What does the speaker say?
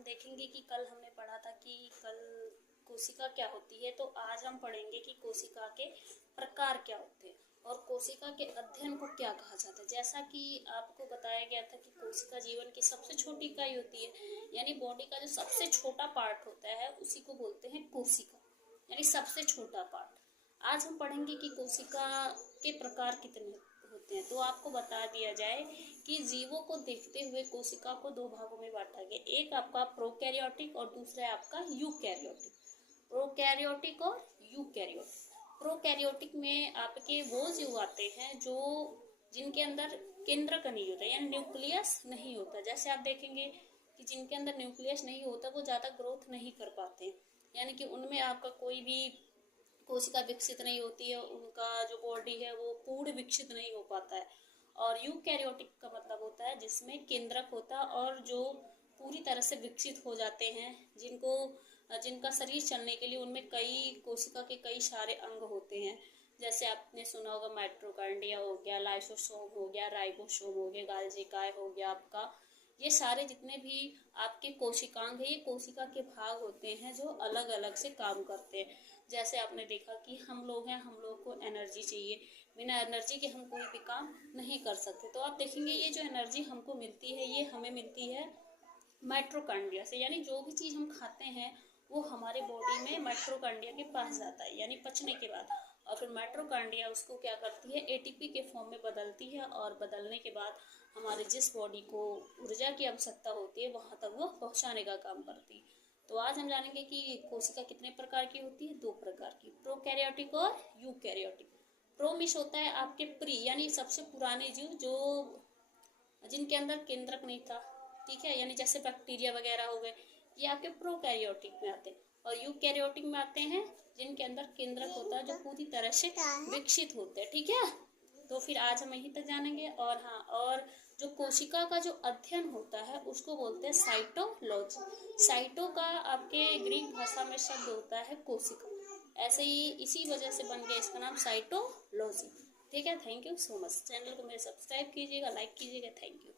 हम देखेंगे कि कल हमने पढ़ा था कि कल कोशिका क्या होती है, तो आज हम पढ़ेंगे कि कोशिका के प्रकार क्या होते हैं और कोशिका के अध्ययन को क्या कहा जाता है। जैसा कि आपको बताया गया था कि कोशिका जीवन की सबसे छोटी इकाई होती है, यानी बॉडी का जो सबसे छोटा पार्ट होता है उसी को बोलते हैं कोशिका, यानी सबसे छोटा पार्ट। आज हम पढ़ेंगे कि कोशिका के प्रकार कितने होते हैं। तो आपको बता दिया जाए कि जीवों को देखते हुए कोशिका को दो भागों में बांटा गया, एक आपका प्रोकैरियोटिक और दूसरा है आपका यूकैरियोटिक। प्रोकैरियोटिक और यूकैरियोटिक। प्रोकैरियोटिक में आपके वो जीव आते हैं जो जिनके अंदर केंद्रक नहीं होता, यानी न्यूक्लियस नहीं होता। जैसे आप देखेंगे कि जिनके अंदर न्यूक्लियस नहीं होता वो ज़्यादा ग्रोथ नहीं कर पाते, यानी कि उनमें आपका कोई भी कोशिका विकसित नहीं होती है, उनका जो बॉडी है वो पूर्ण विकसित नहीं हो पाता है। और यूकैरियोटिक का मतलब होता है जिसमें केंद्रक होता है और जो पूरी तरह से विकसित हो जाते हैं, जिनका शरीर चलने के लिए उनमें कई कोशिका के कई सारे अंग होते हैं। जैसे आपने सुना होगा माइटोकॉन्ड्रिया हो गया, लाइसोसोम हो गया, राइबोसोम हो गया, गोल्गी हो गया आपका। ये सारे जितने भी आपके कोशिकांग है ये कोशिका के भाग होते हैं जो अलग अलग से काम करते हैं। जैसे आपने देखा कि हम लोग हैं, हम लोग को एनर्जी चाहिए, बिना एनर्जी के हम कोई भी काम नहीं कर सकते। तो आप देखेंगे ये जो एनर्जी हमको मिलती है ये हमें मिलती है माइटोकॉन्ड्रिया से, यानी जो भी चीज़ हम खाते हैं वो हमारे बॉडी में माइटोकॉन्ड्रिया के पास जाता है, यानी पचने के बाद। और फिर माइटोकॉन्ड्रिया उसको क्या करती है, एटीपी के फॉर्म में बदलती है और बदलने के बाद हमारे जिस बॉडी को ऊर्जा की आवश्यकता होती है वहाँ तक वो पहुँचाने का काम करती है। तो आज हम जानेंगे कि कोशिका कितने प्रकार की होती है, दो प्रकार की, प्रोकैरियोटिक और यूकैरियोटिक। प्रो मीन्स होता है आपके प्री, यानी सबसे पुराने जीव जो जिनके अंदर केंद्रक नहीं था, ठीक है, यानी जैसे बैक्टीरिया वगैरह हो गए, ये आपके प्रोकैरियोटिक में आते हैं। और यूकैरियोटिक में आते हैं जिनके अंदर केंद्रक होता है जो पूरी तरह से विकसित होते हैं, ठीक है। तो फिर आज हम यहीं तक जानेंगे। और हाँ, और जो कोशिका का जो अध्ययन होता है उसको बोलते हैं साइटोलॉजी। साइटो का आपके ग्रीक भाषा में शब्द होता है कोशिका, ऐसे ही इसी वजह से बन गया इसका नाम साइटोलॉजी, ठीक है। Thank you so much. Channel को मेरे सब्सक्राइब कीजिएगा, लाइक कीजिएगा। Thank you.